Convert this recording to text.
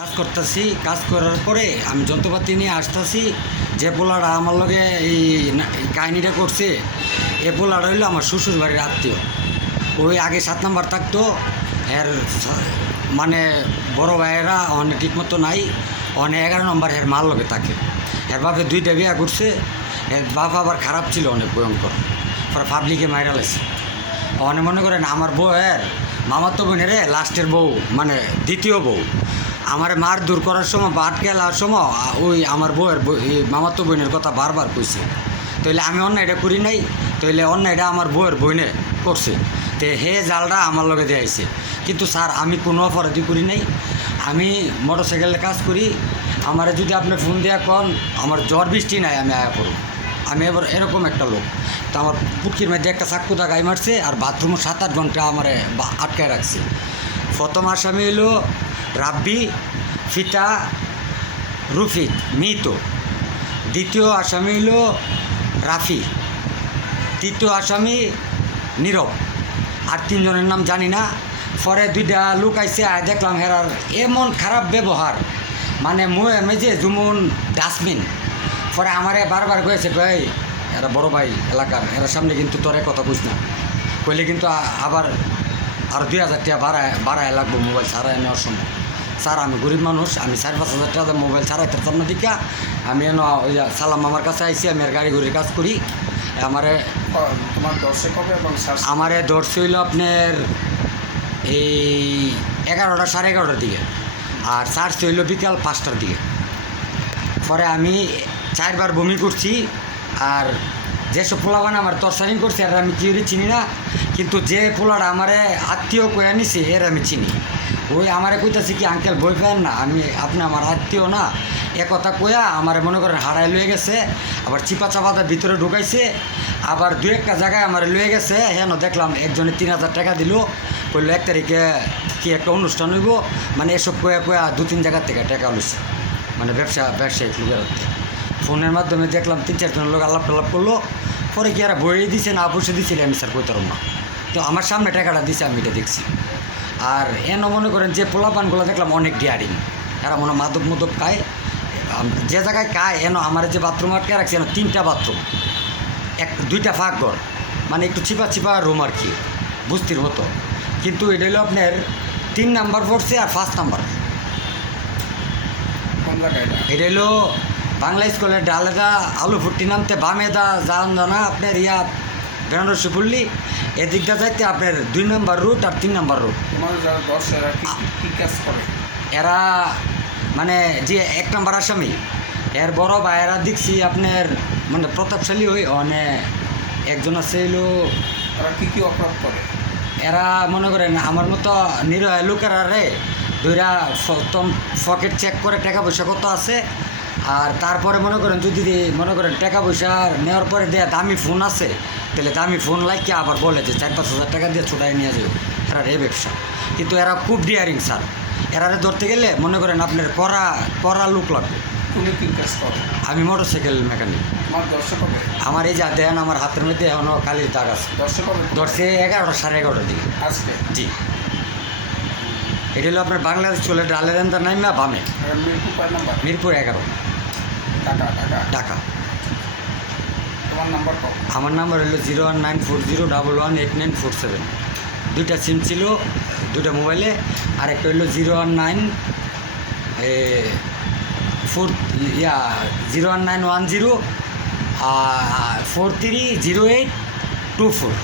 কাজ করতেছি, কাজ করার পরে আমি যন্ত্রপাতি নিয়ে আসতেছি। যে পোলাটা আমার লগে এই কাহিনিটা করছে, এ পোলাটা হইলো আমার শ্বশুর বাড়ির আত্মীয়। ওই আগে 7 নম্বর থাকতো, এর মানে বড় ভাইয়েরা অনেক ঠিক মতো নাই, অনেক 11 নম্বর এর মার লগে থাকে। এর বাপে 2টা বিয়া করছে, এর বাপ আবার খারাপ ছিল অনেক ভয়ঙ্কর, পরে পাবলিকে মাইরা লাইছে। অনেক মনে করেন আমার বউয়ের মামাতো বোনের লাস্টের বউ, মানে দ্বিতীয় বউ আমার মার দূর করার সময় বা আটকে লাওয়ার সময় ওই আমার বউয়ের মামাতো বোনের কথা বারবার কইছে। তাইলে আমি অন্যায়টা করি নাই, তাইলে অন্যায়টা আমার বউয়ের বইনে করছে। তো হে জালটা আমার লগে দিয়ে আইছে। কিন্তু স্যার আমি কোনো অপরাধী করি নাই, আমি মোটরসাইকেলে কাজ করি। আমার যদি আপনি ফোন দেওয়া কন আমার ঝড় বৃষ্টি নাই আমি আয়া পড়ব। আমি এবার এরকম একটা লোক। তো আমার পুকুরের মধ্যে একটা চাক্কুদা গাই মারছে, আর বাথরুমে 7-8 ঘন্টা আমার আটকায় রাখছে। প্রথম আসামি হলো রাব্বি, ফিতা, রফিক, মৃত। দ্বিতীয় আসামি হলো রাফি। তৃতীয় আসামি নীরব। আর 3 জনের নাম জানি না। পরে 2টা লোক আইসে, দেখলাম হেরার এমন খারাপ ব্যবহার, মানে মেজে যেমন ডাস্টবিন। পরে আমারে বারবার কয়েছে, ভাই এরা বড় ভাই এলাকার, এর সামনে কিন্তু তোরে কথা বুঝ না কইলে কিন্তু আবার আর 2000 টাকা বাড়ায় লাগবো মোবাইল ছাড়াই নেওয়ার সময়। স্যার আমি গরিব মানুষ, আমি 4-5 হাজার টাকা মোবাইল ছাড়াইতে পারতাম না দিকা আমি এনে ওই সালাম আমার কাছে আইসি। আমি আর গাড়ি ঘুরির কাজ করি। আমারে তোমার দর্শে কবে এবং আমারে ধরছে হইল আপনার এই 11টা 11:30টার দিকে, আর চার্জ হইল বিকাল 5টার দিকে। পরে আমি 4বার বমি করছি। আর যেসব পোলাবান আমার তরসারিং করছে এর আমি কেউ চিনি না, কিন্তু যে পোলাটা আমারে আত্মীয় কয়ে নিছে এর আমি চিনি। ওই আমারে কইতাছে কি আঙ্কেল বই পেন না, আমি আপনি আমার আত্মীয় না, এ কথা কয়া আমারে মনে করেন হারাই লয়ে গেছে। আবার চিপা চাপাতে ভিতরে ঢুকাইছে। আবার 2-1টা জায়গায় আমার লয়ে গেছে। হেন দেখলাম একজনে 3000 টাকা দিল, কইলো 1 তারিখে কি একটা অনুষ্ঠান হইব, মানে এসব কয়া 2-3 জায়গার থেকে টাকা লইছে, মানে ব্যবসায়িক লোকের। ফোনের মাধ্যমে দেখলাম 3-4 জনের লোক আলাপ টালাপ করলো। পরে কি আর বইয়ে দিছে না বসে দিছিলে আমি স্যার কইতাম না। তো আমার সামনে টাকাটা দিছে, আমি এটা দেখছি। আর এন মনে করেন যে পোলাপানগুলো দেখলাম অনেক ডিয়ারিং, এরা মনে মাদক খায়। যে জায়গায় খায় এন আমার যে বাথরুম আটকে রাখছে, এন 3টা বাথরুম, 2টা ফাঁকঘর, মানে একটু চিপা রুম আর কি, বুঝতির মতো। কিন্তু এটা হলো আপনার 3 নাম্বার পড়ছে আর 5 নাম্বার। এটা হলো বাংলা স্কুলের ডালেদা আলু ফুটি নামতে বামেদা জানা আপনার বেনারসি পল্লী এদিকটা যাইতে আপনার 2 নম্বর রুট আর 3 নম্বর রুট। এরা মানে যে 1 নম্বর আসামি, এর বড় ভাইয়েরা দেখছি আপনার মানে প্রতাপশালী ওই একজন আছে হইলো। কি অপরাধ করে এরা মনে করেন আমার মতো নিরয় লোকেরা রে দুইরা পকেট চেক করে টাকা পয়সা কত আছে। আর তারপরে মনে করেন যদি মনে করেন টাকা পয়সা নেওয়ার পরে দেয়া দামি ফোন আছে, তাহলে দামি ফোন লাগিয়ে আবার বলে যে 4-5 হাজার টাকা দিয়ে ছোটাই নিয়ে যাবে। এরা রে ব্যবসা, কিন্তু এরা খুব ডিয়ারিং স্যার। এরারে ধরতে গেলে মনে করেন আপনার করা লোক লাগবে। তুমি কি কাজ করো? আমি মোটরসাইকেল মেকানিক। তোমার দর্শক হবে? আমার এই যা দেন আমার হাতের মধ্যে এখনও কালির দাগ আছে। দর্শক হবে ধরছে 11টা 11:30টার দিকে আজকে। জি, এটা হলো আপনার বাংলাদেশ চলে ডালের নাইমা বামে, মিরপুর কয় নাম্বার? মিরপুর 11 ঢাকা। তোমার নাম্বার কত? আমার নাম্বার হলো 01940118947। 2টা সিম ছিল 2টা মোবাইলে। আর একটা হলো 01910 430824।